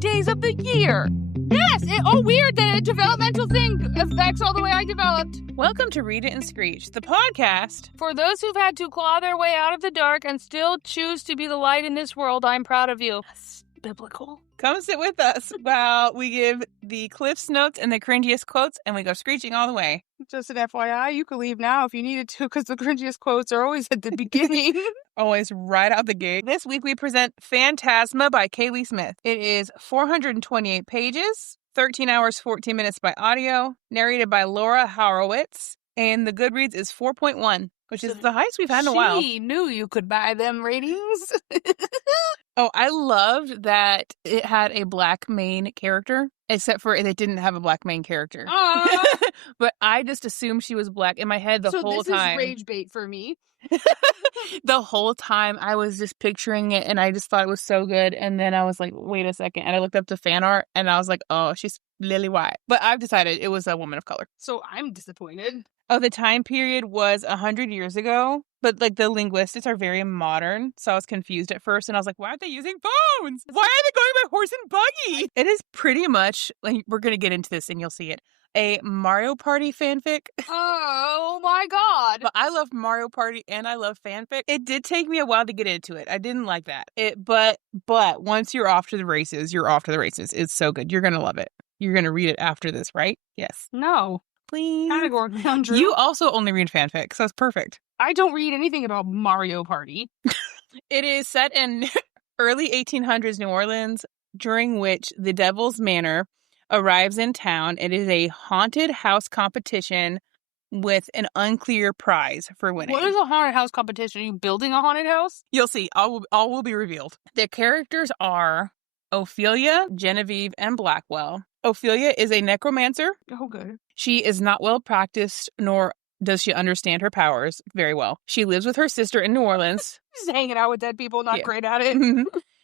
days of the year. Yes! Weird that a developmental thing affects all the way I developed. Welcome to Read It and Screech, the podcast. For those who've had to claw their way out of the dark and still choose to be the light in this world, I'm proud of you. That's biblical. Come sit with us while we give the cliffnotes and the cringiest quotes, and we go screeching all the way. Just an FYI, you could leave now if you needed to, because the cringiest quotes are always at the beginning. Always right out the gate. This week we present Phantasma by Kaylie Smith. It is 428 pages, 13 hours, 14 minutes by audio, narrated by Laura Horowitz, and the Goodreads is 4.1, which is the highest we've had in a while. She knew you could buy them ratings. Oh, I loved that it had a black main character, except for it didn't have a black main character. But I just assumed she was black in my head the whole time. So this is rage bait for me. The whole time I was just picturing it, and I just thought it was so good. And then I was like, wait a second. And I looked up the fan art, and I was like, oh, she's lily white. But I've decided it was a woman of color. So I'm disappointed. Oh, the time period was 100 years ago, but like the linguistics are very modern. So I was confused at first, and I was like, why aren't they using phones? Why are they going by horse and buggy? It is pretty much, like, we're going to get into this and you'll see it, a Mario Party fanfic. Oh my god. But I love Mario Party and I love fanfic. It did take me a while to get into it. I didn't like that. But once you're off to the races, you're off to the races. It's so good. You're going to love it. You're going to read it after this, right? Yes. No. Please. Category down, Drew. You also only read fanfic, so it's perfect. I don't read anything about Mario Party. It is set in early 1800s New Orleans, during which the Devil's Manor arrives in town. It is a haunted house competition with an unclear prize for winning. What is a haunted house competition? Are you building a haunted house? You'll see. All will be revealed. The characters are Ophelia, Genevieve, and Blackwell. Ophelia is a necromancer. Oh, good. She is not well practiced, nor does she understand her powers very well. She lives with her sister in New Orleans. Just hanging out with dead people, not great at it.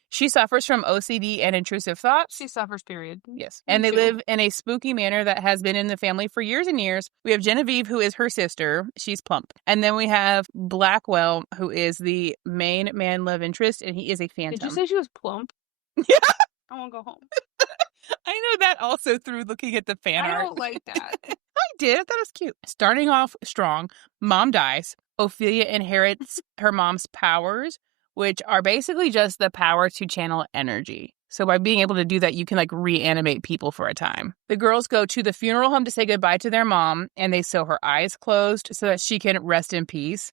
She suffers from OCD and intrusive thoughts. She suffers, period. Yes. And they live in a spooky manor that has been in the family for years and years. We have Genevieve, who is her sister. She's plump. And then we have Blackwell, who is the main man love interest, and he is a phantom. Did you say she was plump? Yeah. I want to go home. I know that also through looking at the fan art. I don't like that. I did. I thought it was cute. Starting off strong, Mom dies. Ophelia inherits her mom's powers, which are basically just the power to channel energy. So by being able to do that, you can like reanimate people for a time. The girls go to the funeral home to say goodbye to their mom, and they sew her eyes closed so that she can rest in peace.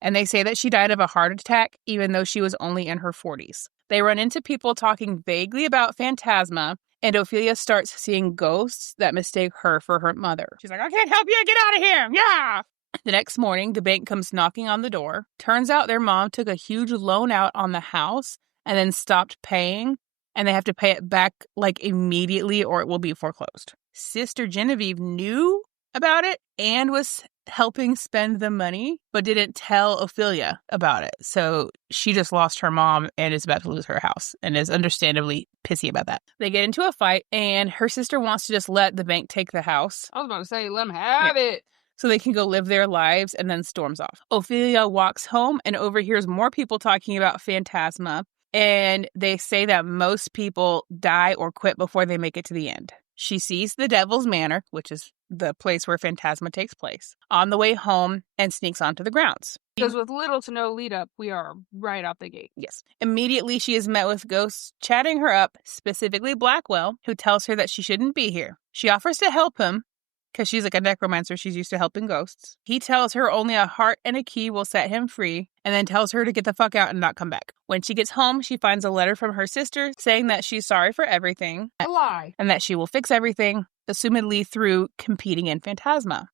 And they say that she died of a heart attack, even though she was only in her 40s. They run into people talking vaguely about Phantasma, and Ophelia starts seeing ghosts that mistake her for her mother. She's like, I can't help you, get out of here, yeah! The next morning, the bank comes knocking on the door. Turns out their mom took a huge loan out on the house and then stopped paying, and they have to pay it back like immediately or it will be foreclosed. Sister Genevieve knew about it and was helping spend the money, but didn't tell Ophelia about it. So she just lost her mom and is about to lose her house and is understandably pissy about that. They get into a fight, and her sister wants to just let the bank take the house. I was about to say, let them have it. So they can go live their lives, and then storms off. Ophelia walks home and overhears more people talking about Phantasma, and they say that most people die or quit before they make it to the end. She sees the Devil's Manor, which is the place where Phantasma takes place, on the way home and sneaks onto the grounds. Because with little to no lead up, we are right out the gate. Yes. Immediately, she is met with ghosts chatting her up, specifically Blackwell, who tells her that she shouldn't be here. She offers to help him, because she's like a necromancer. She's used to helping ghosts. He tells her only a heart and a key will set him free, and then tells her to get the fuck out and not come back. When she gets home, she finds a letter from her sister saying that she's sorry for everything. A lie. And that she will fix everything, assumedly through competing in Phantasma.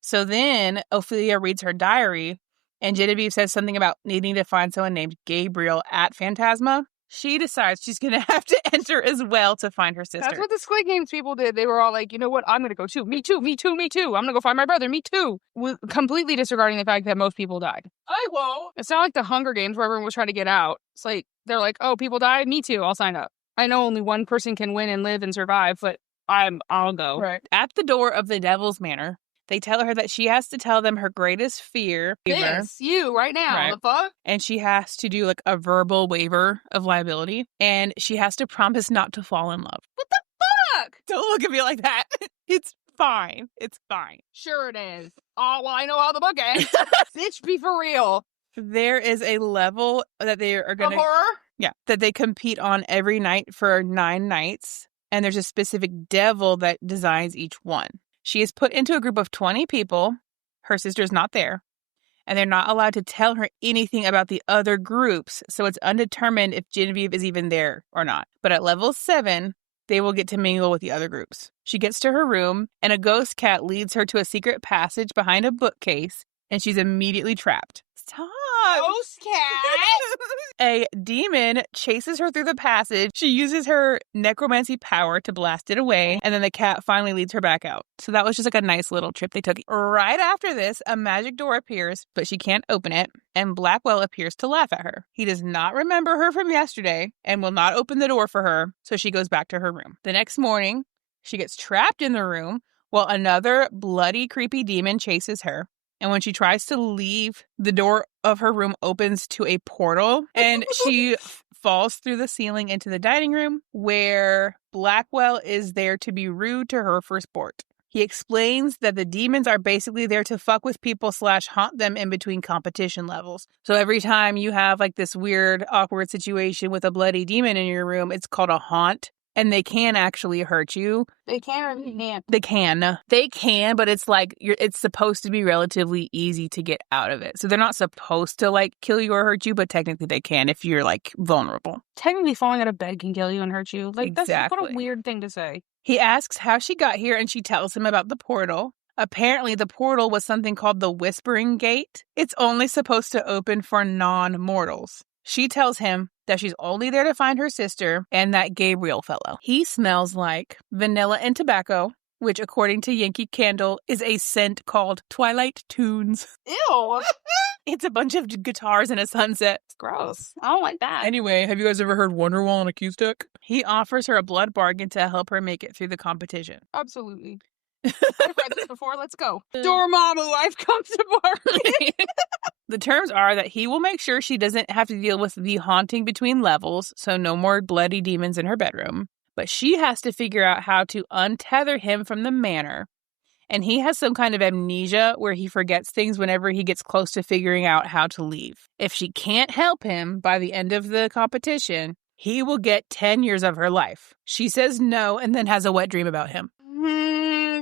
So then Ophelia reads her diary, and Genevieve says something about needing to find someone named Gabriel at Phantasma. She decides she's going to have to enter as well to find her sister. That's what the Squid Games people did. They were all like, you know what? I'm going to go too. Me too, me too, me too. I'm going to go find my brother. Me too. Completely disregarding the fact that most people died. I won't. It's not like the Hunger Games where everyone was trying to get out. It's like, they're like, oh, people died? Me too. I'll sign up. I know only one person can win and live and survive, but I'll go. Right. At the door of the Devil's Manor, They tell her that she has to tell them her greatest fear. This, you, right now, Right. the fuck? And she has to do like a verbal waiver of liability. And she has to promise not to fall in love. What the fuck? Don't look at me like that. It's fine. It's fine. Sure it is. Oh, well, I know how the book ends. Bitch, be for real. There is a level that they are going The to... horror? Yeah, that they compete on every night for 9 nights. And there's a specific devil that designs each one. She is put into a group of 20 people. Her sister's not there. And they're not allowed to tell her anything about the other groups. So it's undetermined if Genevieve is even there or not. But at level 7, they will get to mingle with the other groups. She gets to her room, and a ghost cat leads her to a secret passage behind a bookcase, and she's immediately trapped. Stop! Ghost cat? A demon chases her through the passage. She uses her necromancy power to blast it away, and then the cat finally leads her back out. So that was just like a nice little trip they took. Right after this, a magic door appears, but she can't open it, and Blackwell appears to laugh at her. He does not remember her from yesterday and will not open the door for her, so she goes back to her room. The next morning, she gets trapped in the room while another bloody, creepy demon chases her. And when she tries to leave, the door of her room opens to a portal, and she falls through the ceiling into the dining room, where Blackwell is there to be rude to her for sport. He explains that the demons are basically there to fuck with people / haunt them in between competition levels. So every time you have like this weird, awkward situation with a bloody demon in your room, it's called a haunt. And they can actually hurt you. They can or they can't? They can. They can, but it's like it's supposed to be relatively easy to get out of it. So they're not supposed to like kill you or hurt you, but technically they can if you're like vulnerable. Technically, falling out of bed can kill you and hurt you. Like, That's what Exactly. a weird thing to say. He asks how she got here, and she tells him about the portal. Apparently, the portal was something called the Whispering Gate. It's only supposed to open for non-mortals. She tells him that she's only there to find her sister and that Gabriel fellow. He smells like vanilla and tobacco, which, according to Yankee Candle, is a scent called Twilight Tunes. Ew. It's a bunch of guitars and a sunset. Gross. I don't like that. Anyway, have you guys ever heard Wonderwall on a cue stick? He offers her a blood bargain to help her make it through the competition. Absolutely. I've read this before. Let's go. Dormammu, I've come to party. The terms are that he will make sure she doesn't have to deal with the haunting between levels, so no more bloody demons in her bedroom. But she has to figure out how to untether him from the manor. And he has some kind of amnesia where he forgets things whenever he gets close to figuring out how to leave. If she can't help him by the end of the competition, he will get 10 years of her life. She says no and then has a wet dream about him.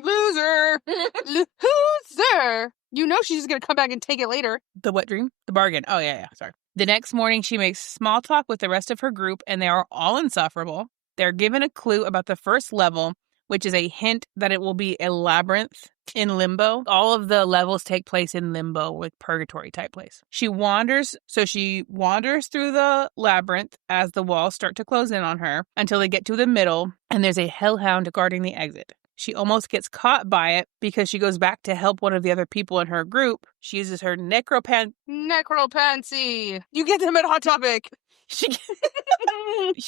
Loser. Loser. You know she's just going to come back and take it later. The wet dream? The bargain. Oh, yeah, sorry. The next morning, she makes small talk with the rest of her group, and they are all insufferable. They're given a clue about the first level, which is a hint that it will be a labyrinth in limbo. All of the levels take place in limbo, like purgatory type place. She wanders through the labyrinth as the walls start to close in on her until they get to the middle, and there's a hellhound guarding the exit. She almost gets caught by it because she goes back to help one of the other people in her group. She uses her necropancy. You get them at Hot Topic. She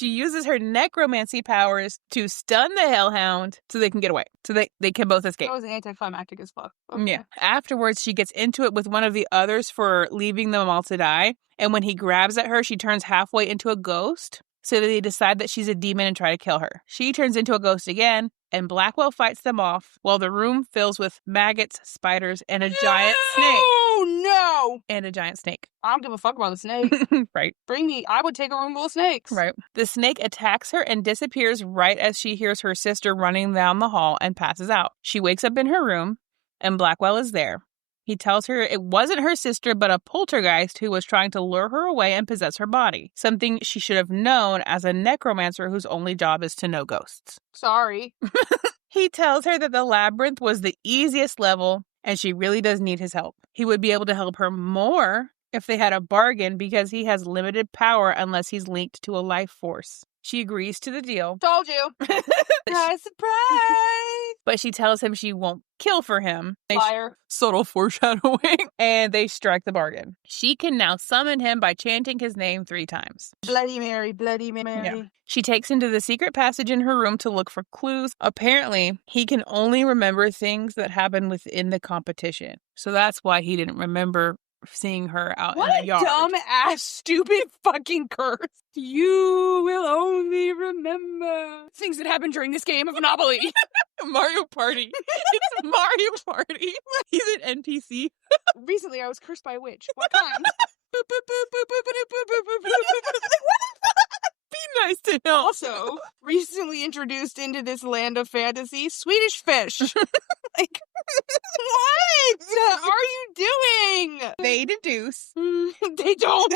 uses her necromancy powers to stun the hellhound so they can get away. So they can both escape. That was anticlimactic as fuck. Okay. Yeah. Afterwards, she gets into it with one of the others for leaving them all to die. And when he grabs at her, she turns halfway into a ghost. So they decide that she's a demon and try to kill her. She turns into a ghost again, and Blackwell fights them off while the room fills with maggots, spiders, and a giant snake. Oh, no! And a giant snake. I don't give a fuck about the snake. Right. I would take a room full of snakes. Right. The snake attacks her and disappears right as she hears her sister running down the hall and passes out. She wakes up in her room, and Blackwell is there. He tells her it wasn't her sister, but a poltergeist who was trying to lure her away and possess her body. Something she should have known as a necromancer whose only job is to know ghosts. Sorry. He tells her that the labyrinth was the easiest level, and she really does need his help. He would be able to help her more if they had a bargain because he has limited power unless he's linked to a life force. She agrees to the deal. Told you. Surprise, surprise. but she tells him she won't kill for him. Liar. Subtle foreshadowing. And they strike the bargain. She can now summon him by chanting his name 3 times. Bloody Mary, Bloody Mary. Yeah. She takes him to the secret passage in her room to look for clues. Apparently, he can only remember things that happen within the competition. So that's why he didn't remember seeing her out in the yard. What a dumb-ass, stupid fucking curse. You will only remember things that happened during this game of Monopoly. Mario Party. It's Mario Party. He's an NPC. Recently, I was cursed by a witch. What kind? Be nice to him. Also, recently introduced into this land of fantasy, Swedish fish. Like, what are you doing? They deduce. They don't.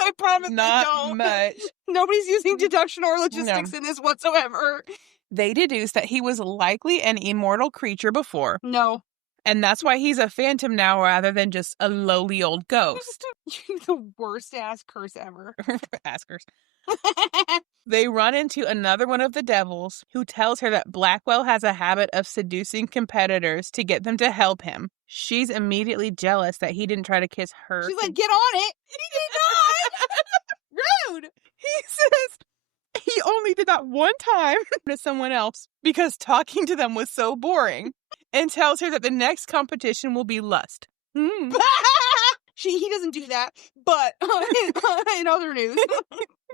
I promise they Not don't. much. Nobody's using deduction or logistics in this whatsoever. They deduce that he was likely an immortal creature before. No. And that's why he's a phantom now rather than just a lowly old ghost. You're the worst ass curse ever. Askers. They run into another one of the devils who tells her that Blackwell has a habit of seducing competitors to get them to help him. She's immediately jealous that he didn't try to kiss her. She's like, get on it. He did not. Rude. He says he only did that one time to someone else because talking to them was so boring, and tells her that the next competition will be lust. He doesn't do that, but in other news,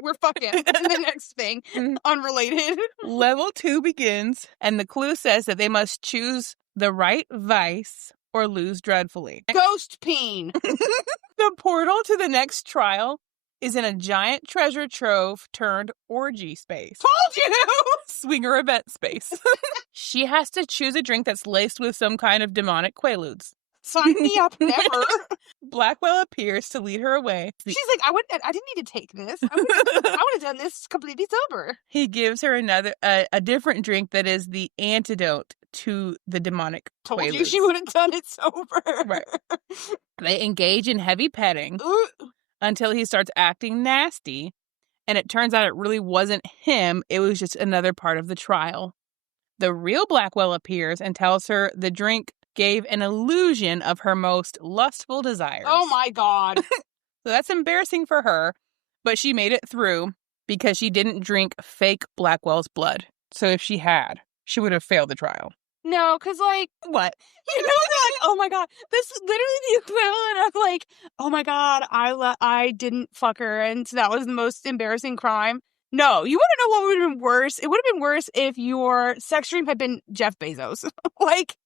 we're fucking. The next thing, unrelated. Level 2 begins, and the clue says that they must choose the right vice or lose dreadfully. Ghost peen. The portal to the next trial is in a giant treasure trove turned orgy space. Told you! Swinger event space. She has to choose a drink that's laced with some kind of demonic quaaludes. Sign me up, never. Blackwell appears to lead her away. She's like, I didn't need to take this. I would have done this completely sober. He gives her a different drink that is the antidote to the demonic Told quaaludes. you she would have done it sober. Right. They engage in heavy petting until he starts acting nasty, and it turns out it really wasn't him, it was just another part of the trial. The real Blackwell appears and tells her the drink gave an illusion of her most lustful desires. Oh my god. So that's embarrassing for her, but she made it through because she didn't drink fake Blackwell's blood. So if she had, she would have failed the trial. No, because, like, What? you know, they're like, oh my god, this is literally the equivalent of, like, oh my god, I didn't fuck her, and so that was the most embarrassing crime. No, you want to know what would have been worse? It would have been worse if your sex dream had been Jeff Bezos. Like,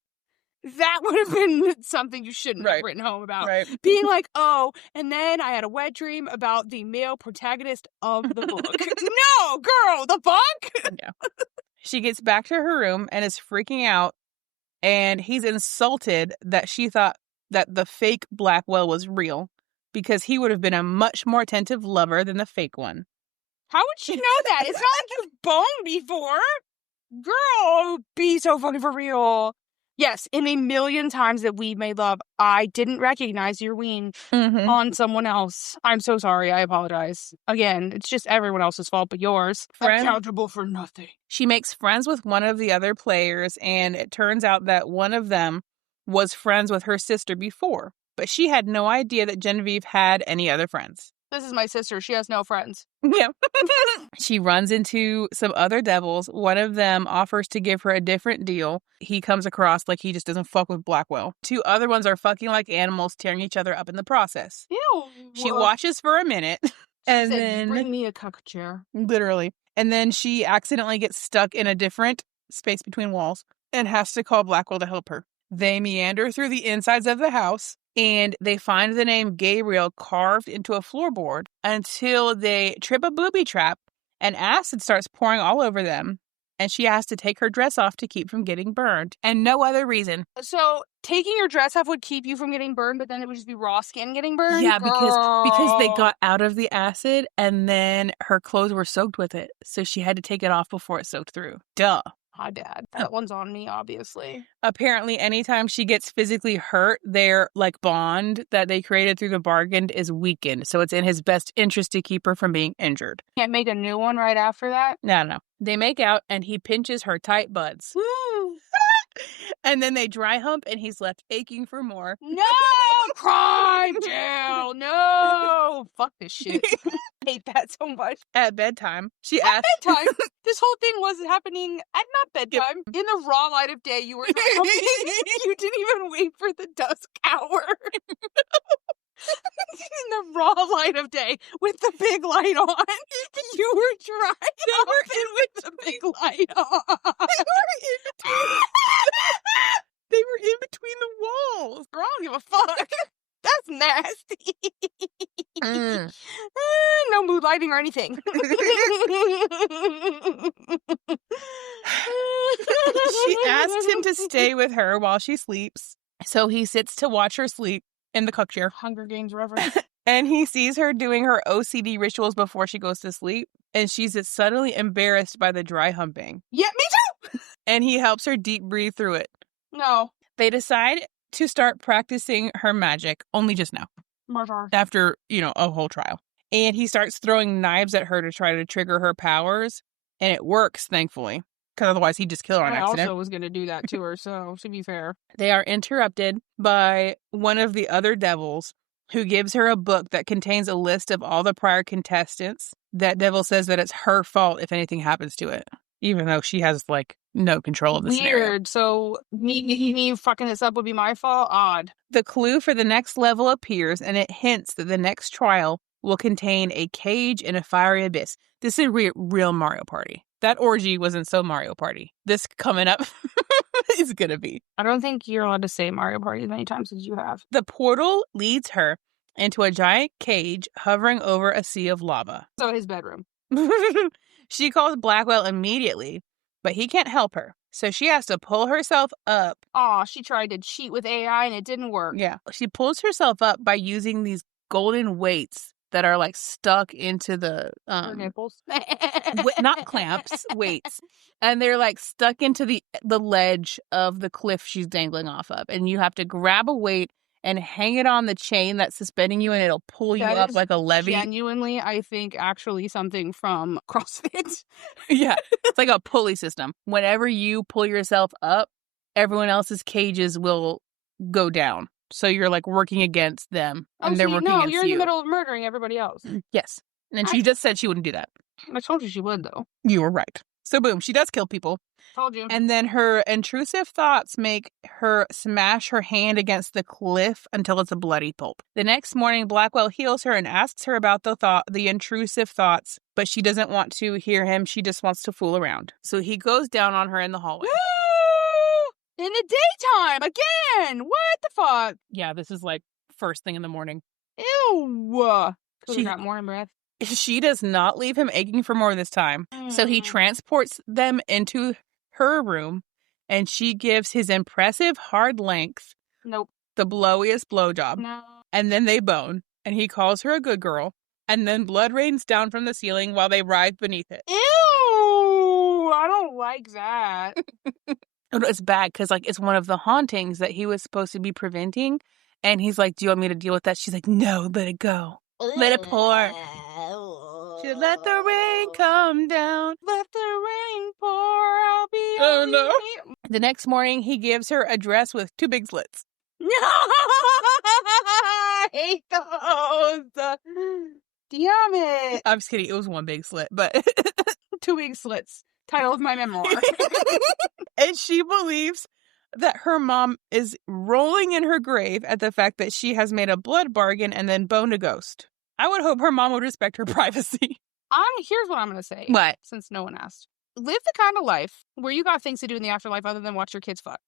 that would have been something you shouldn't have written home about. Right. Being like, oh, and then I had a wet dream about the male protagonist of the book. No, girl, the book? Yeah. She gets back to her room and is freaking out, and he's insulted that she thought that the fake Blackwell was real because he would have been a much more attentive lover than the fake one. How would she know that? It's not like you've boned before. Girl, be so funny for real. Yes, in a million times that we made love, I didn't recognize your ween on someone else. I'm so sorry. I apologize. Again, it's just everyone else's fault but yours. Accountable for nothing. She makes friends with one of the other players, and it turns out that one of them was friends with her sister before. But she had no idea that Genevieve had any other friends. This is my sister. She has no friends. Yeah. She runs into some other devils. One of them offers to give her a different deal. He comes across like he just doesn't fuck with Blackwell. 2 other ones are fucking like animals, tearing each other up in the process. Ew. She watches for a minute. And said, then bring me a cuck chair. Literally. And then she accidentally gets stuck in a different space between walls and has to call Blackwell to help her. They meander through the insides of the house, and they find the name Gabriel carved into a floorboard until they trip a booby trap and acid starts pouring all over them. And she has to take her dress off to keep from getting burned. And no other reason. So taking your dress off would keep you from getting burned, but then it would just be raw skin getting burned? Yeah, because they got out of the acid and then her clothes were soaked with it. So she had to take it off before it soaked through. Duh. Hi, Dad. That one's on me, obviously. Apparently, anytime she gets physically hurt, their bond that they created through the bargain is weakened. So it's in his best interest to keep her from being injured. Can't make a new one right after that? No. They make out, and he pinches her tight buds. And then they dry hump, and he's left aching for more. No! Crime jail! No! Fuck this shit. I hate that so much. At bedtime, she At asked... bedtime? This whole thing was happening at not bedtime. In the raw light of day, you were dry humping. You didn't even wait for the dusk hour. In the raw light of day, with the big light on, you were dry humping with the big light on. They were in between the walls. Girl, I don't give a fuck. That's nasty. No mood lighting or anything. She asks him to stay with her while she sleeps. So he sits to watch her sleep in the cook chair. Hunger Games reference. And he sees her doing her OCD rituals before she goes to sleep. And she's suddenly embarrassed by the dry humping. Yeah, me too! And he helps her deep breathe through it. No. They decide to start practicing her magic, only just now. Murder. After, a whole trial. And he starts throwing knives at her to try to trigger her powers. And it works, thankfully. Because otherwise he'd just kill her on accident. I also was going to do that to her, so to be fair. They are interrupted by one of the other devils who gives her a book that contains a list of all the prior contestants. That devil says that it's her fault if anything happens to it. Even though she has, no control of the scenario. Weird. So me fucking this up would be my fault? Odd. The clue for the next level appears, and it hints that the next trial will contain a cage in a fiery abyss. This is real Mario Party. That orgy wasn't so Mario Party. This coming up is gonna be. I don't think you're allowed to say Mario Party as many times as you have. The portal leads her into a giant cage hovering over a sea of lava. So his bedroom. She calls Blackwell immediately, but he can't help her. So she has to pull herself up. Aw, she tried to cheat with AI and it didn't work. Yeah. She pulls herself up by using these golden weights that are stuck into the Her nipples. not clamps, weights. And they're stuck into the ledge of the cliff she's dangling off of. And you have to grab a weight and hang it on the chain that's suspending you, and it'll pull you up like a levee. Genuinely, I think actually something from CrossFit. Yeah, it's like a pulley system. Whenever you pull yourself up, everyone else's cages will go down. So you're working against them, and they're working against you. No, you're in the middle of murdering everybody else. Yes, and she just said she wouldn't do that. I told you she would, though. You were right. So boom, she does kill people. Told you. And then her intrusive thoughts make her smash her hand against the cliff until it's a bloody pulp. The next morning, Blackwell heals her and asks her about the intrusive thoughts, but she doesn't want to hear him. She just wants to fool around. So he goes down on her in the hallway. In the daytime again. What the fuck? Yeah, this is first thing in the morning. Ew. She got morning breath. She does not leave him aching for more this time. So he transports them into her room, and she gives his impressive hard length Nope. the blowiest blowjob. No. And then they bone, and he calls her a good girl, and then blood rains down from the ceiling while they writhe beneath it. Ew! I don't like that. It's bad because it's one of the hauntings that he was supposed to be preventing, and he's like, do you want me to deal with that? She's like, no, let it go. Let it pour. She let the rain come down. Let the rain pour. I'll be. Oh no. The next morning, he gives her a dress with 2 big slits. No, I hate those. Damn it. I'm just kidding. It was 1 big slit, but 2 big slits. Title of my memoir. And she believes that her mom is rolling in her grave at the fact that she has made a blood bargain and then boned a ghost. I would hope her mom would respect her privacy. Here's what I'm going to say. What? Since no one asked. Live the kind of life where you got things to do in the afterlife other than watch your kids fuck.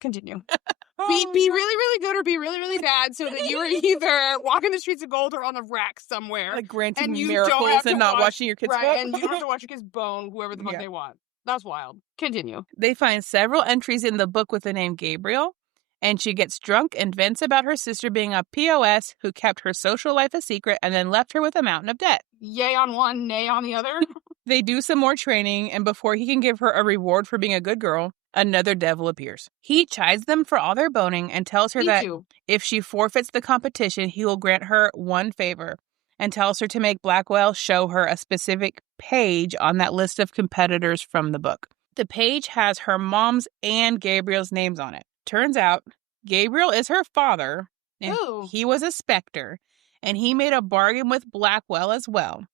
Continue. Be really, really good or be really, really bad so that you're either walking the streets of gold or on the rack somewhere. Granting and you miracles and not watching your kids fuck. And you don't have to watch your kids bone whoever the fuck they want. That's wild. Continue. They find several entries in the book with the name Gabriel, and she gets drunk and vents about her sister being a POS who kept her social life a secret and then left her with a mountain of debt. Yay on one, nay on the other. They do some more training, and before he can give her a reward for being a good girl, another devil appears. He chides them for all their boning and tells her that if she forfeits the competition, he will grant her one favor, and tells her to make Blackwell show her a specific page on that list of competitors from the book. The page has her mom's and Gabriel's names on it. Turns out Gabriel is her father, and Ooh. he was a specter, and he made a bargain with Blackwell as well.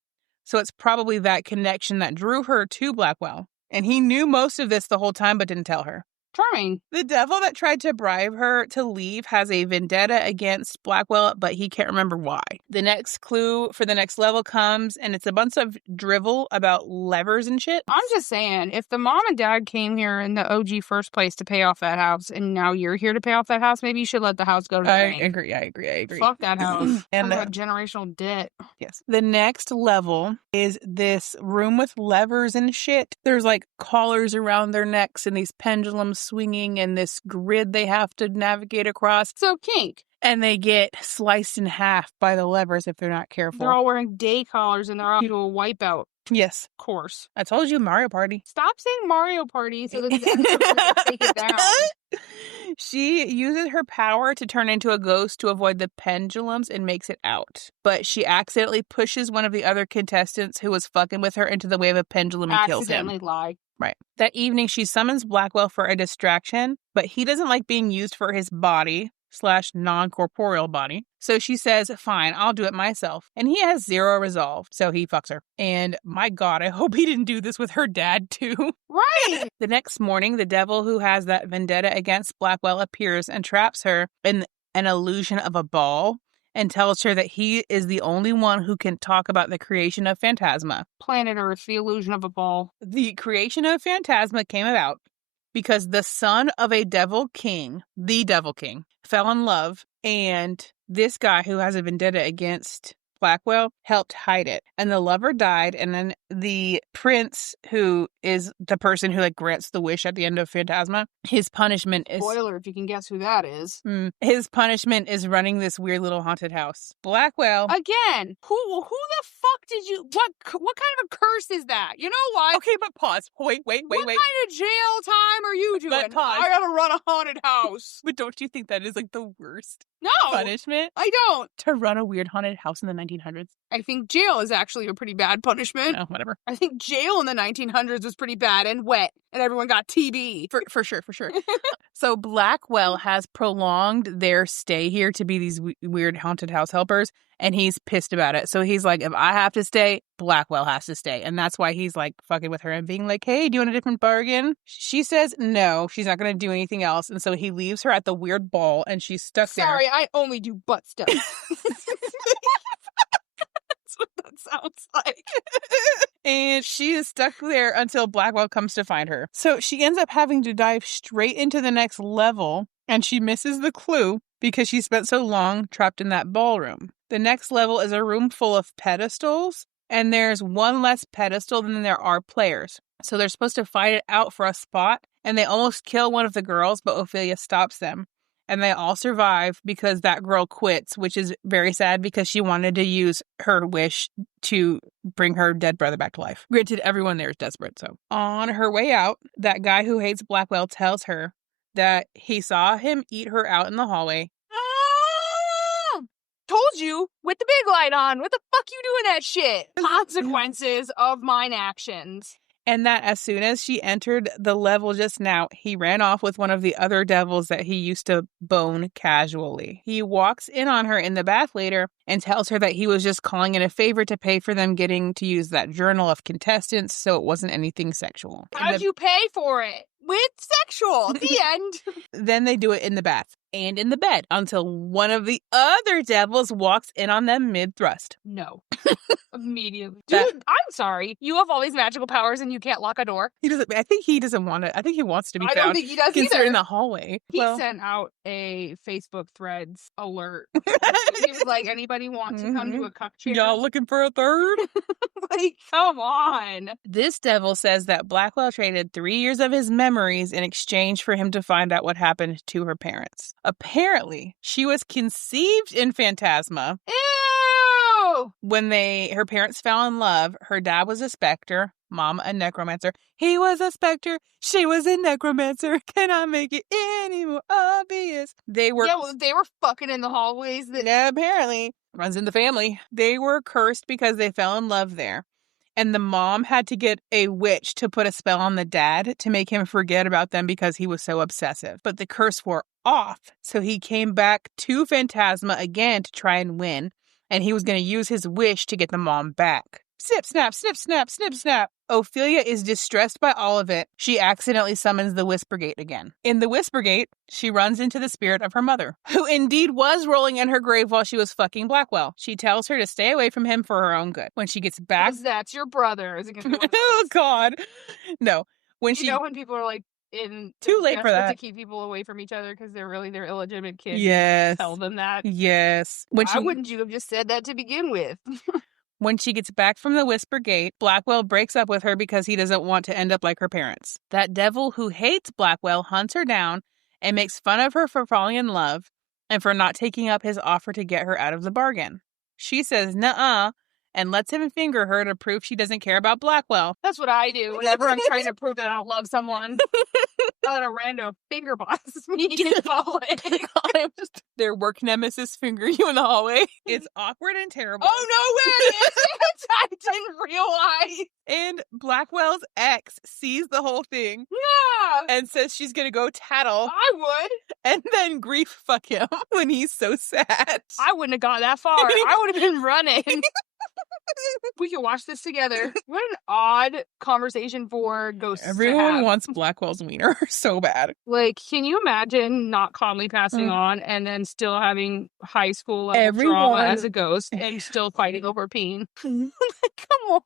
So it's probably that connection that drew her to Blackwell. And he knew most of this the whole time but didn't tell her. Charming. The devil that tried to bribe her to leave has a vendetta against Blackwell, but he can't remember why. The next clue for the next level comes, and it's a bunch of drivel about levers and shit. I'm just saying, if the mom and dad came here in the OG first place to pay off that house, and now you're here to pay off that house, maybe you should let the house go to the bank. I agree. Fuck that house. And a generational debt. Yes. The next level is this room with levers and shit. There's like collars around their necks and these pendulums swinging and this grid they have to navigate across. So kink. And they get sliced in half by the levers if they're not careful. They're all wearing day collars and they're all to a wipeout. Yes. Course. I told you Mario Party. Stop saying Mario Party so that the exorcist take it down. She uses her power to turn into a ghost to avoid the pendulums and makes it out. But she accidentally pushes one of the other contestants who was fucking with her into the way of a pendulum and kills him. Accidentally lie. Right. That evening, she summons Blackwell for a distraction, but he doesn't like being used for his body / non-corporeal body. So she says, fine, I'll do it myself. And he has 0 resolve, so he fucks her. And my God, I hope he didn't do this with her dad too. Right! The next morning, the devil who has that vendetta against Blackwell appears and traps her in an illusion of a ball and tells her that he is the only one who can talk about the creation of Phantasma. Planet Earth, the illusion of a ball. The creation of Phantasma came about because the son of a devil king, the devil king, fell in love, and this guy who has a vendetta against Blackwell helped hide it. And the lover died, and then the prince, who is the person who like grants the wish at the end of Phantasma, his punishment is... Spoiler, if you can guess who that is. His punishment is running this weird little haunted house. Blackwell... Again, who the fuck did you... What kind of a curse is that? You know what? Okay, but pause. Wait. What kind of jail time are you doing? But pause. I gotta run a haunted house. But don't you think that is like the worst No, punishment? I don't. To run a weird haunted house in the 1900s? I think jail is actually a pretty bad punishment. Oh, whatever. I think jail in the 1900s was pretty bad and wet, and everyone got TB. For sure. So Blackwell has prolonged their stay here to be these weird haunted house helpers, and he's pissed about it. So he's like, if I have to stay, Blackwell has to stay. And that's why he's like fucking with her and being like, hey, do you want a different bargain? She says no, she's not going to do anything else. And so he leaves her at the weird ball, and she's stuck there. Sorry, I only do butt stuff. That's what that sounds like. And she is stuck there until Blackwell comes to find her. So she ends up having to dive straight into the next level, and she misses the clue because she spent so long trapped in that ballroom. The next level is a room full of pedestals, and there's one less pedestal than there are players. So they're supposed to fight it out for a spot, and they almost kill one of the girls, but Ophelia stops them. And they all survive because that girl quits, which is very sad because she wanted to use her wish to bring her dead brother back to life. Granted, everyone there is desperate, so. On her way out, that guy who hates Blackwell tells her that he saw him eat her out in the hallway. Told you, with the big light on. What the fuck you doing that shit? Consequences of mine actions. And that as soon as she entered the level just now, he ran off with one of the other devils that he used to bone casually. He walks in on her in the bath later and tells her that he was just calling in a favor to pay for them getting to use that journal of contestants, so it wasn't anything sexual. How'd you pay for it? With sexual. The end. Then they do it in the bath and in the bed until one of the other devils walks in on them mid-thrust. No. Immediately. Dude, I'm sorry. You have all these magical powers and you can't lock a door. He doesn't. I think he doesn't want it. I think he wants to be found. I don't think he does either. In either. the hallway. He sent out a Facebook Threads alert. He was like, anybody want to come to a cuck chair? Y'all looking for a third? Like, come on. This devil says that Blackwell traded 3 years of his memories in exchange for him to find out what happened to her parents. Apparently, she was conceived in Phantasma. Ew! When her parents fell in love, her dad was a specter, mom a necromancer. He was a specter, she was a necromancer. Can I make it any more obvious? They were fucking in the hallways. Apparently. Runs in the family. They were cursed because they fell in love there. And the mom had to get a witch to put a spell on the dad to make him forget about them because he was so obsessive. But the curse wore off, so he came back to Phantasma again to try and win. And he was going to use his wish to get the mom back. Snip, snap, snip, snap, snip, snap. Ophelia is distressed by all of it. She accidentally summons the Whispergate again. In the Whispergate, she runs into the spirit of her mother, who indeed was rolling in her grave while she was fucking Blackwell. She tells her to stay away from him for her own good. When she gets back... Because that's your brother. Is it gonna be one of Oh, those? God. No. When You know when people are like, too late for that. to keep people away from each other because they're really their illegitimate kids. Yes. Tell them that. Yes. Why wouldn't you have just said that to begin with? When she gets back from the Whispergate, Blackwell breaks up with her because he doesn't want to end up like her parents. That devil who hates Blackwell hunts her down and makes fun of her for falling in love and for not taking up his offer to get her out of the bargain. She says nuh-uh and lets him finger her to prove she doesn't care about Blackwell. That's what I do whenever I'm trying to prove that I love someone. Let a random finger bosses me in public. Their work nemesis finger you in the hallway. It's awkward and terrible. Oh, no way! I didn't realize. And Blackwell's ex sees the whole thing. Yeah. And says she's gonna go tattle. I would. And then grief fuck him when he's so sad. I wouldn't have got that far. I would have been running. We can watch this together. What an odd conversation for ghosts. Everyone wants Blackwell's wiener so bad. Like, can you imagine not calmly passing on and then still having high school trauma as a ghost and still fighting over peen? Come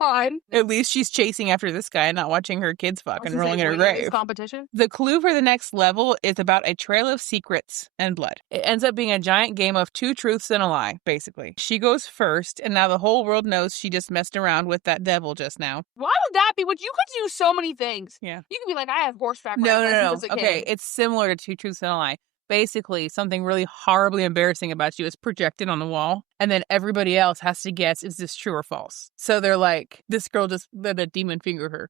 on. At least she's chasing after this guy and not watching her kids fuck and rolling in her grave. Competition. The clue for the next level is about a trail of secrets and blood. It ends up being a giant game of 2 truths and a lie, basically. She goes first, and now the whole world knows she just messed around with that devil just now. Why would that be? You could do so many things. Yeah. You could be like, I have horseback riding No. as a kid. Okay, it's similar to 2 truths and a lie. Basically, something really horribly embarrassing about you is projected on the wall, and then everybody else has to guess, is this true or false? So they're like, this girl just let a demon finger her.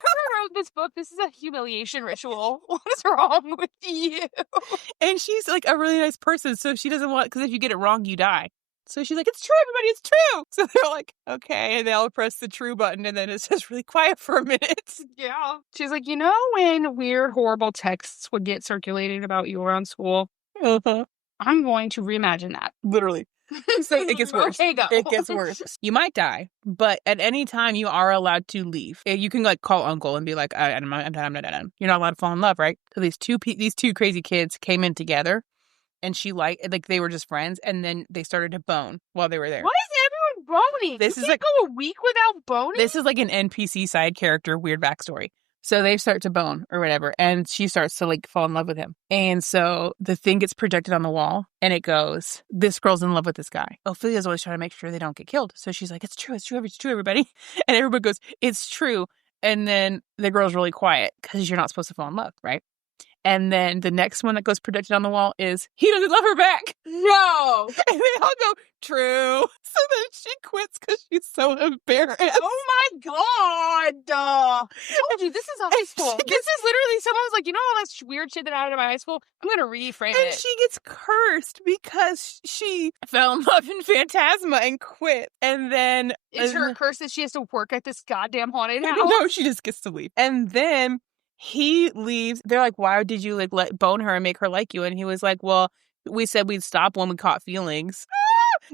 Whoever wrote this book, this is a humiliation ritual. What is wrong with you? And she's like a really nice person, so she doesn't want, because if you get it wrong, you die. So she's like, it's true, everybody, it's true. So they're like, okay. And they all press the true button, and then it's just really quiet for a minute. Yeah. She's like, when weird, horrible texts would get circulated about you around school, I'm going to reimagine that. Literally. So it gets worse. Okay, go. It gets worse. You might die, but at any time you are allowed to leave. You can like call uncle and be like, I'm done. You're not allowed to fall in love, right? So these two crazy kids came in together. And she like they were just friends, and then they started to bone while they were there. Why is everyone boning? This you is can't go a week without boning? This is like an NPC side character, weird backstory. So they start to bone or whatever, and she starts to like fall in love with him. And so the thing gets projected on the wall, and it goes, this girl's in love with this guy. Ophelia's always trying to make sure they don't get killed. So she's like, it's true, everybody. And everybody goes, it's true. And then the girl's really quiet because you're not supposed to fall in love, right? And then the next one that goes projected on the wall is, he doesn't love her back. No. And they all go, true. So then she quits because she's so embarrassed. Oh my God. I told you, this is a high school. This is literally, someone was like, all that weird shit that happened in my high school? I'm going to reframe it. And she gets cursed because she fell in love in Phantasma and quit. And then... Is her curse that she has to work at this goddamn haunted house? No, she just gets to leave. And then... he leaves. They're like, why did you let bone her and make her like you? And he was like, well, we said we'd stop when we caught feelings.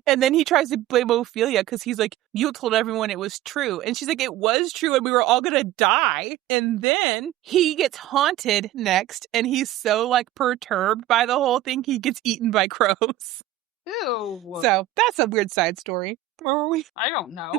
And then he tries to blame Ophelia because he's like, you told everyone it was true. And she's like, it was true and we were all gonna die. And then he gets haunted next, and he's so perturbed by the whole thing, he gets eaten by crows. Ew. So that's a weird side story. Where were we? I don't know.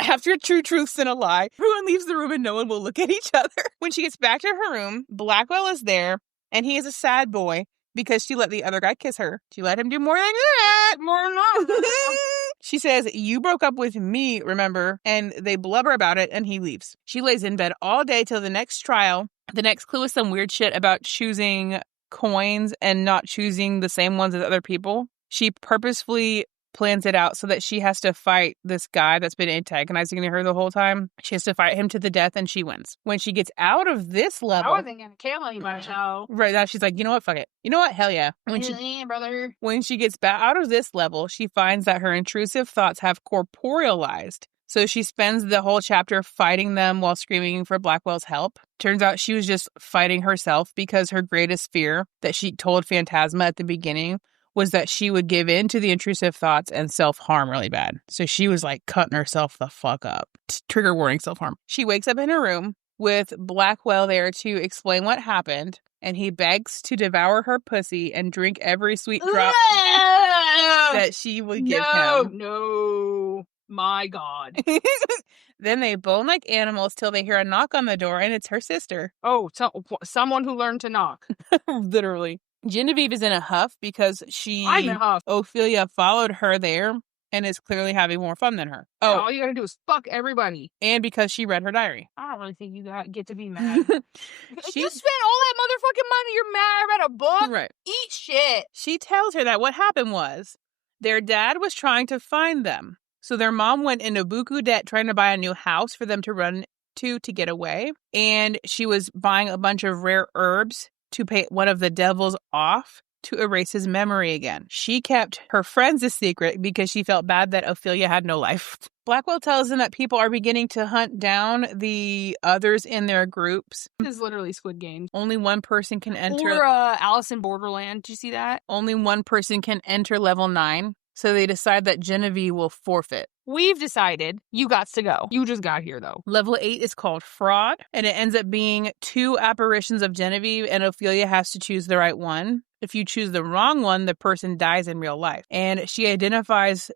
After 2 truths and a lie, everyone leaves the room and no one will look at each other. When she gets back to her room, Blackwell is there, and he is a sad boy because she let the other guy kiss her. She let him do more than that. She says, you broke up with me, remember? And they blubber about it, and he leaves. She lays in bed all day till the next trial. The next clue is some weird shit about choosing coins and not choosing the same ones as other people. She purposefully plans it out so that she has to fight this guy that's been antagonizing her the whole time. She has to fight him to the death, and she wins. When she gets out of this level... I wasn't gonna kill anybody, so... Right now, she's like, you know what? Fuck it. You know what? Hell yeah. Brother. When she gets out of this level, she finds that her intrusive thoughts have corporealized. So she spends the whole chapter fighting them while screaming for Blackwell's help. Turns out she was just fighting herself because her greatest fear that she told Phantasma at the beginning was that she would give in to the intrusive thoughts and self-harm really bad. So she was like cutting herself the fuck up. Trigger warning, self-harm. She wakes up in her room with Blackwell there to explain what happened, and he begs to devour her pussy and drink every sweet drop that she would give him. No. My God. Then they bone like animals till they hear a knock on the door, and it's her sister. Oh, someone who learned to knock. Literally. Genevieve is in a huff because I'm in a huff. Ophelia followed her there and is clearly having more fun than her. Yeah, all you gotta do is fuck everybody. And because she read her diary. I don't really think you get to be mad. You spent all that motherfucking money, you're mad I read a book? Right. Eat shit. She tells her that what happened was their dad was trying to find them. So their mom went into buku debt trying to buy a new house for them to run to get away. And she was buying a bunch of rare herbs to pay one of the devils off to erase his memory again. She kept her friends a secret because she felt bad that Ophelia had no life. Blackwell tells them that people are beginning to hunt down the others in their groups. This is literally Squid Game. Only one person can enter. Or Alice in Borderland. Did you see that? Only one person can enter level 9. So they decide that Genevieve will forfeit. We've decided you got to go. You just got here, though. Level 8 is called Fraud, and it ends up being 2 apparitions of Genevieve, and Ophelia has to choose the right one. If you choose the wrong one, the person dies in real life. And she identifies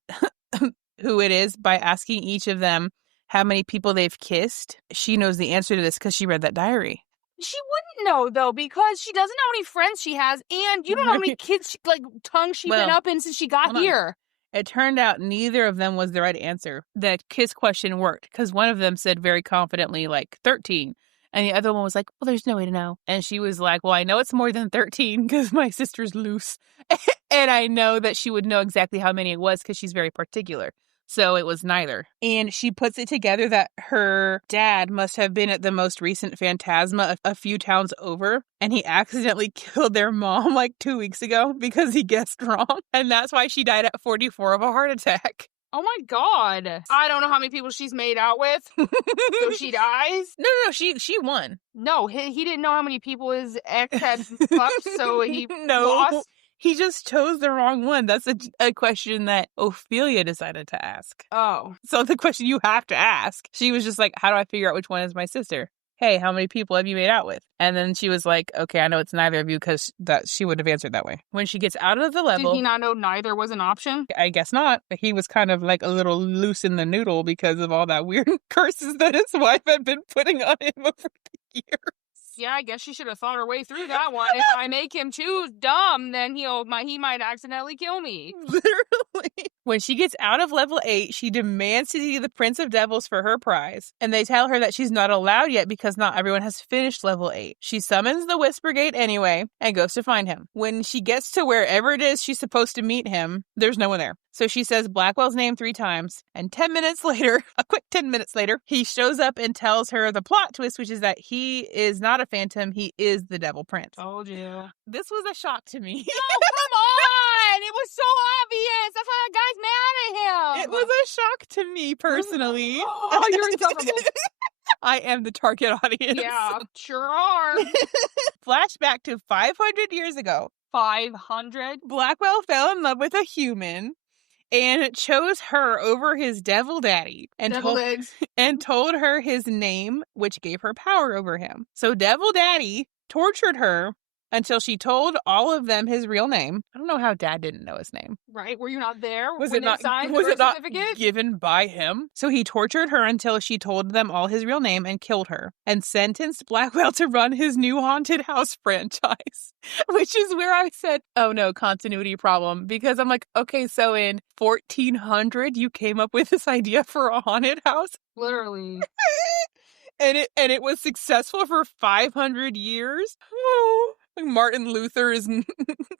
who it is by asking each of them how many people they've kissed. She knows the answer to this because she read that diary. She wouldn't know, though, because she doesn't know how many friends she has, and you don't know how many kids, tongues she's been up in since she got here. It turned out neither of them was the right answer. The kiss question worked, because one of them said very confidently, 13. And the other one was like, well, there's no way to know. And she was like, well, I know it's more than 13 because my sister's loose. And I know that she would know exactly how many it was because she's very particular. So it was neither. And she puts it together that her dad must have been at the most recent Phantasma a few towns over. And he accidentally killed their mom 2 weeks ago because he guessed wrong. And that's why she died at 44 of a heart attack. Oh my God. I don't know how many people she's made out with. So she dies? No, she won. No, he didn't know how many people his ex had fucked, so he lost. He just chose the wrong one. That's a question that Ophelia decided to ask. Oh. So the question you have to ask. She was just like, how do I figure out which one is my sister? Hey, how many people have you made out with? And then she was like, okay, I know it's neither of you because she would have answered that way. When she gets out of the level... Did he not know neither was an option? I guess not. He was kind of a little loose in the noodle because of all that weird curses that his wife had been putting on him over the years. Yeah, I guess she should have thought her way through that one. If I make him too dumb, then he might accidentally kill me. Literally. When she gets out of level 8, she demands to see the Prince of Devils for her prize. And they tell her that she's not allowed yet because not everyone has finished level 8. She summons the Whisper Gate anyway and goes to find him. When she gets to wherever it is she's supposed to meet him, there's no one there. So she says Blackwell's name 3 times, and 10 minutes later, a quick 10 minutes later, he shows up and tells her the plot twist, which is that he is not a phantom, he is the Devil Prince. Told you. This was a shock to me. No, come on! It was so obvious! That's why that guy's mad at him! It was a shock to me, personally. Oh, you're insufferable. I am the target audience. Yeah, sure are. Flashback to 500 years ago. 500? Blackwell fell in love with a human and chose her over his devil daddy and told her his name, which gave her power over him. So devil daddy tortured her until she told all of them his real name. I don't know how dad didn't know his name. Right? Were you not there? Was it not given by him? So he tortured her until she told them all his real name and killed her and sentenced Blackwell to run his new haunted house franchise, which is where I said, oh no, continuity problem. Because I'm like, okay, so in 1400, you came up with this idea for a haunted house? Literally. And it was successful for 500 years? Oh. Martin Luther is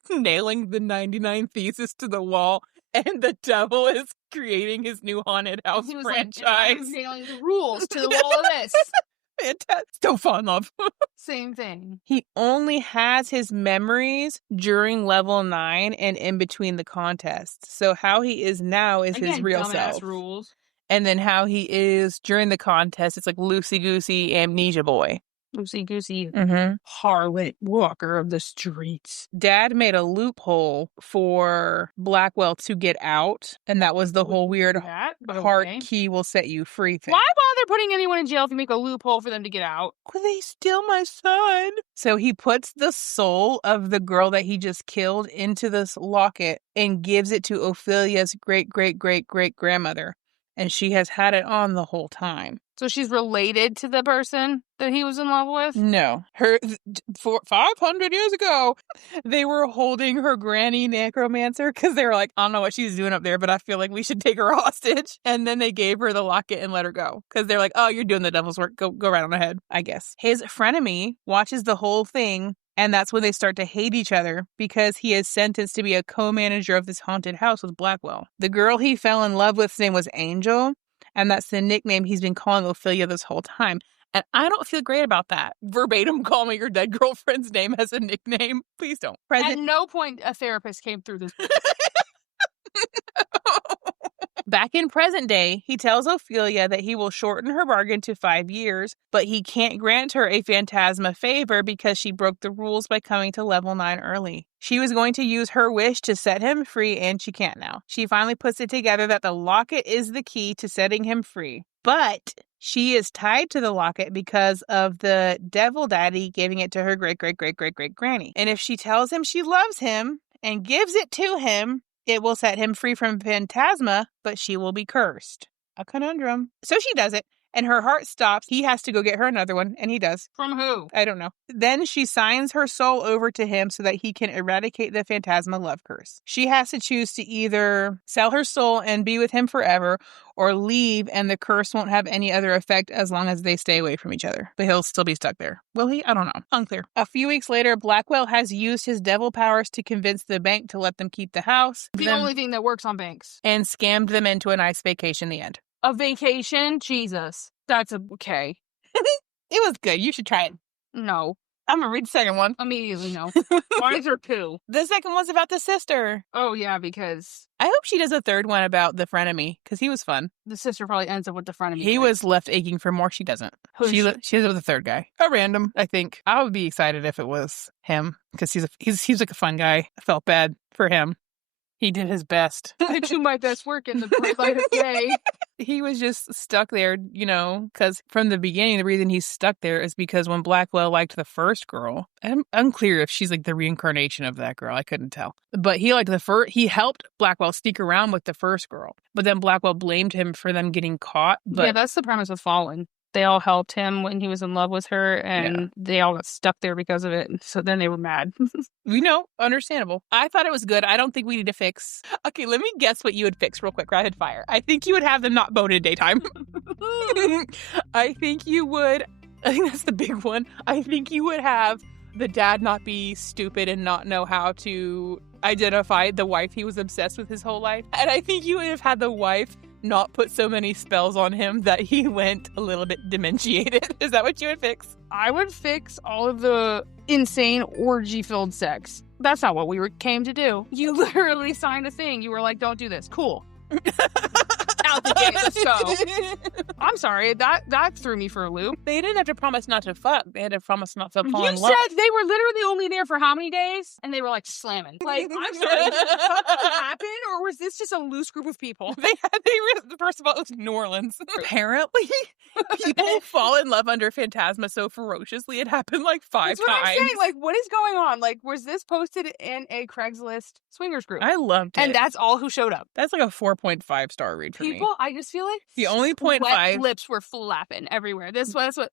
nailing the 99 Thesis to the wall And the devil is creating his new haunted house He was franchise. like, I'm nailing the rules to all of this. Fantastic. Don't fall in love. Same thing. He only has his memories during level 9 and in between the contests. So how he is now is his real self. Rules. And then how he is during the contest, it's like loosey-goosey amnesia boy. Loosey-goosey Mm-hmm. harlot walker of the streets. Dad made a loophole for Blackwell to get out, and that was the whole weird heart key will set you free thing. Why bother putting anyone in jail if you make a loophole for them to get out? Could they steal my son? So he puts the soul of the girl that he just killed into this locket and gives it to Ophelia's great-great-great-great-grandmother. And she has had it on the whole time. So she's related to the person that he was in love with? No. For 500 years ago, they were holding her granny necromancer because they were like, I don't know what she's doing up there, but I feel like we should take her hostage. And then they gave her the locket and let her go because they're like, oh, you're doing the devil's work. Go right on ahead, I guess. His frenemy watches the whole thing. And that's when they start to hate each other because he is sentenced to be a co-manager of this haunted house with Blackwell. The girl he fell in love with's name was Angel, and that's the nickname he's been calling Ophelia this whole time. And I don't feel great about that. Verbatim, call me your dead girlfriend's name as a nickname. Please don't. At no point a therapist came through this. Back in present day, he tells Ophelia that he will shorten her bargain to 5 years, but he can't grant her a Phantasma favor because she broke the rules by coming to level 9 early. She was going to use her wish to set him free, and she can't now. She finally puts it together that the locket is the key to setting him free. But she is tied to the locket because of the devil daddy giving it to her great-great-great-great-great-granny. And if she tells him she loves him and gives it to him, it will set him free from Phantasma, but she will be cursed. A conundrum. So she does it, and her heart stops. He has to go get her another one, and he does. From who? I don't know. Then she signs her soul over to him so that he can eradicate the Phantasma love curse. She has to choose to either sell her soul and be with him forever, or leave, and the curse won't have any other effect as long as they stay away from each other. But he'll still be stuck there. Will he? I don't know. Unclear. A few weeks later, Blackwell has used his devil powers to convince the bank to let them keep the house. The only thing that works on banks. And scammed them into a nice vacation in the end. A vacation? Jesus. That's okay. It was good. You should try it. No. I'm going to read the second one. Immediately no. Why is there two? The second one's about the sister. Oh, yeah, because I hope she does a third one about the frenemy, because he was fun. the sister probably ends up with the frenemy. He was left aching for more. She doesn't. She ends up with a third guy. A random, I think. I would be excited if it was him, because he's like a fun guy. I felt bad for him. He did his best. I do my best work in the bright light of day. He was just stuck there, because from the beginning, the reason he's stuck there is because when Blackwell liked the first girl, I'm unclear if she's like the reincarnation of that girl. I couldn't tell. But he liked he helped Blackwell sneak around with the first girl. But then Blackwell blamed him for them getting caught. But yeah, that's the premise of Fallen. They all helped him when he was in love with her, and they all got stuck there because of it. So then they were mad. Understandable. I thought it was good. I don't think we need to fix. Okay, let me guess what you would fix real quick. Rapid fire. I think you would have them not bone in daytime. I think that's the big one. I think you would have the dad not be stupid and not know how to identify the wife he was obsessed with his whole life. And I think you would have had the wife not put so many spells on him that he went a little bit dementiated. Is that what you would fix? I would fix all of the insane orgy-filled sex. That's not what we came to do. You literally signed a thing. You were like, don't do this. Cool. Out the gate, let's go. I'm sorry, that threw me for a loop. They didn't have to promise not to fuck. They had to promise not to fall in love. You said they were literally only there for how many days? And they were like slamming. Like, I'm sorry, did something happen? Or was this just a loose group of people? First of all, it was New Orleans. Apparently, people fall in love under Phantasma so ferociously. It happened like 5 That's what times. I'm saying. Like, what is going on? Like, was this posted in a Craigslist swingers group? I loved it. And that's all who showed up. That's like a 4.5 star read for me. People, I just feel like the only 0.5 wet lips were flapping everywhere. That's what that's what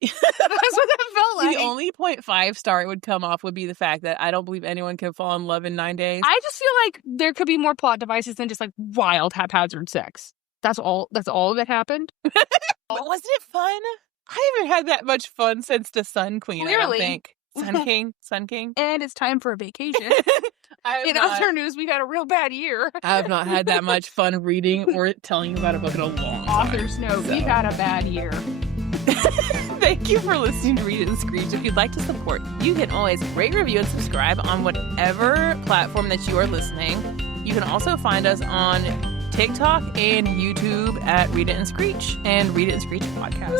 it felt like. The only 0.5 star it would come off would be the fact that I don't believe anyone can fall in love in 9 days. I just feel like there could be more plot devices than just like wild haphazard sex. That's all that happened. But wasn't it fun? I haven't had that much fun since the Sun Queen. Clearly. I don't think. Sun King. And it's time for a vacation. In other news, we've had a real bad year. I have not had that much fun reading or telling you about a book in a long time. Author's note, we've had a bad year. Thank you for listening to Read It and Screech. If you'd like to support, you can always rate, review, and subscribe on whatever platform that you are listening. You can also find us on TikTok and YouTube at Read It and Screech and Read It and Screech podcast.